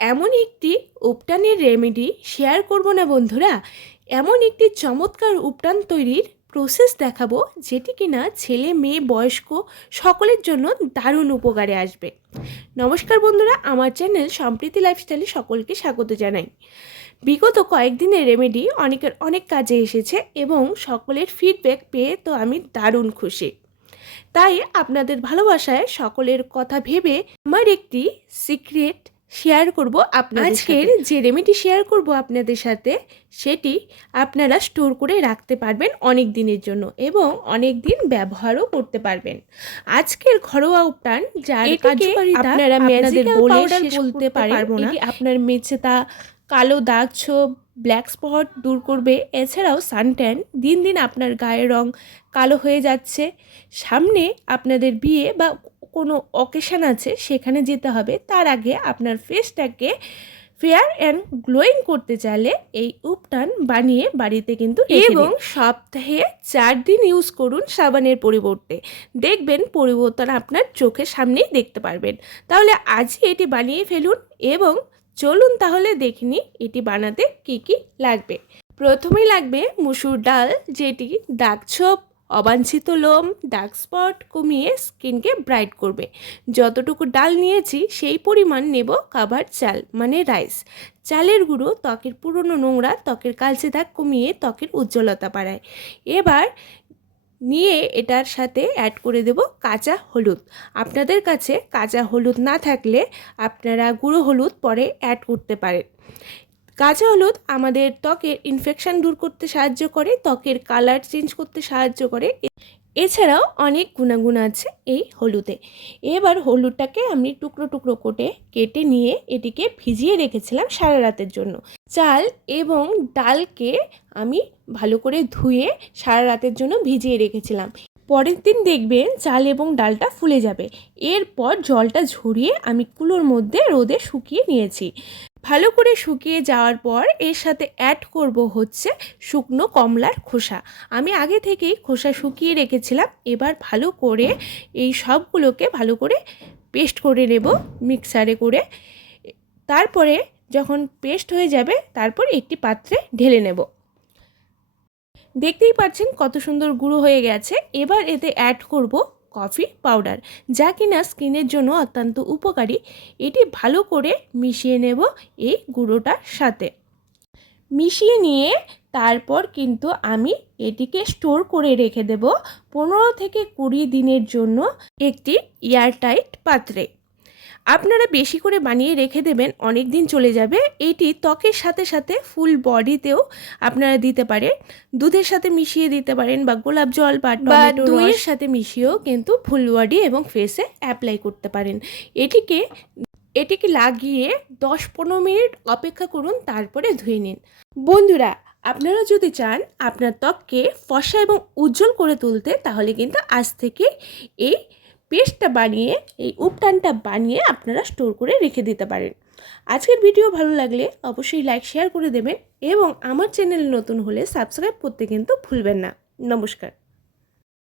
এমন একটি উপটানের remedy share করব না বন্ধুরা। এমন একটি চমৎকার উপটান তৈরির প্রসেস দেখাবো, যেটি কিনা ছেলে, মেয়ে, বয়স্ক সকলের জন্য দারুণ উপকারে আসবে। নমস্কার বন্ধুরা, আমার চ্যানেল সম্প্রীতি লাইফস্টাইলে সকলকে স্বাগত জানাই। বিগত কয়েকদিনের রেমেডি অনেকের অনেক কাজে এসেছে এবং সকলের ফিডব্যাক পেয়ে তো আমি দারুণ খুশি। তাই আপনাদের ভালোবাসায় সকলের কথা ভেবে আমার একটি সিক্রেট শেয়ার করব আপনাদের আজকের যে রেমেডি শেয়ার করব আপনাদের সাথে সেটি আপনারা স্টোর করে রাখতে পারবেন অনেক দিনের জন্য এবং অনেক দিন ব্যবহারও করতে পারবেন। আজকের ঘরোয়া উপাদান যার কার্যকারিতা আপনারা ম্যাজিক বলে বলতে পারেন পারব না। আপনার মেছেতা কালো দাগ ছোপ ব্ল্যাক স্পট দূর করবে। এছাড়াও সানট্যান দিন দিন আপনার গায়ের রং কালো হয়ে যাচ্ছে। সামনে আপনাদের বিয়ে বা কোনো অকেশান আছে, সেখানে যেতে হবে। তার আগে আপনার ফেসটাকে ফেয়ার অ্যান্ড গ্লোয়িং করতে চাইলে এই উপটান বানিয়ে বাড়িতে কিন্তু এবং সপ্তাহে চার দিন ইউজ করুন সাবানের পরিবর্তে। দেখবেন পরিবর্তন আপনার চোখের সামনেই দেখতে পারবেন। তাহলে আজই এটি বানিয়ে ফেলুন এবং চলুন তাহলে দেখিনি এটি বানাতে কি কি লাগবে। প্রথমেই লাগবে মুসুর ডাল, যেটি দাগ ছোপ, অবাঞ্ছিত লোম ডার্ক স্পট কমিয়ে স্কিনকে ব্রাইট করবে। যতটুকু ডাল নিয়েছি, সেই পরিমাণ নেব কাবার চাল মানে রাইস। চালের গুঁড়ো ত্বকের পুরনো নোংরা, ত্বকের কালচে দাগ কমিয়ে ত্বকের উজ্জ্বলতা বাড়ায়। এবার নিয়ে এটার সাথে অ্যাড করে দেব কাঁচা হলুদ। আপনাদের কাছে কাঁচা হলুদ না থাকলে আপনারা গুঁড়ো হলুদ পরে অ্যাড করতে পারেন। কাঁচা হলুদ আমাদের ত্বকের ইনফেকশান দূর করতে সাহায্য করে, ত্বকের কালার চেঞ্জ করতে সাহায্য করে। এছাড়াও অনেক গুণাগুণ আছে এই হলুদে। এবার হলুদটাকে আমি টুকরো টুকরো করে কেটে নিয়ে এটিকে ভিজিয়ে রেখেছিলাম সারা রাতের জন্য। চাল এবং ডালকে আমি ভালো করে ধুয়ে সারা রাতের জন্য ভিজিয়ে রেখেছিলাম। পরের দিন দেখবেন চাল এবং ডালটা ফুলে যাবে। এরপর জলটা ঝরিয়ে আমি কুলোর মধ্যে রোদে শুকিয়ে নিয়েছি। ভালো করে শুকিয়ে যাওয়ার পর এর সাথে অ্যাড করব হচ্ছে শুকনো কমলার খোসা। আমি আগে থেকেই খোসা শুকিয়ে রেখেছিলাম, এবার ভালো করে এই সবগুলোকে ভালো করে পেস্ট করে নেব মিক্সারে করে। তারপরে যখন পেস্ট হয়ে যাবে, তারপর একটি পাত্রে ঢেলে নেব। দেখতেই পাচ্ছেন কত সুন্দর গুঁড়ো হয়ে গেছে। এবার এতে অ্যাড করব কফি পাউডার, যা কিনা স্কিনের জন্য অত্যন্ত উপকারী। এটি ভালো করে মিশিয়ে নেব এই গুঁড়োটার সাথে। মিশিয়ে নিয়ে তারপর কিন্তু আমি এটিকে স্টোর করে রেখে দেব। পনেরো থেকে কুড়ি দিনের জন্য একটি এয়ারটাইট পাত্রে। আপনারা বেশি করে বানিয়ে রেখে দেবেন অনেক দিন চলে যাবে। এটি ত্বকের সাথে সাথে ফুল বডিতেও আপনারা দিতে পারেন। দুধের সাথে মিশিয়ে দিতে পারেন বা গোলাপ জল বা দইয়ের সাথে মিশিয়েও কিন্তু ফুল বডি এবং ফেসে অ্যাপ্লাই করতে পারেন। এটিকে এটিকে লাগিয়ে দশ পনেরো মিনিট অপেক্ষা করুন তারপরে ধুয়ে নিন। বন্ধুরা আপনারা যদি চান আপনার ত্বককে ফসা এবং উজ্জ্বল করে তুলতে তাহলে কিন্তু আজ থেকে এই পেস্টটা বানিয়ে, এই উপটানটা বানিয়ে আপনারা স্টোর করে রেখে দিতে পারেন। আজকের ভিডিও ভালো লাগলে অবশ্যই লাইক, শেয়ার করে দেবেন এবং আমার চ্যানেল নতুন হলে সাবস্ক্রাইব করতে কিন্তু ভুলবেন না। নমস্কার।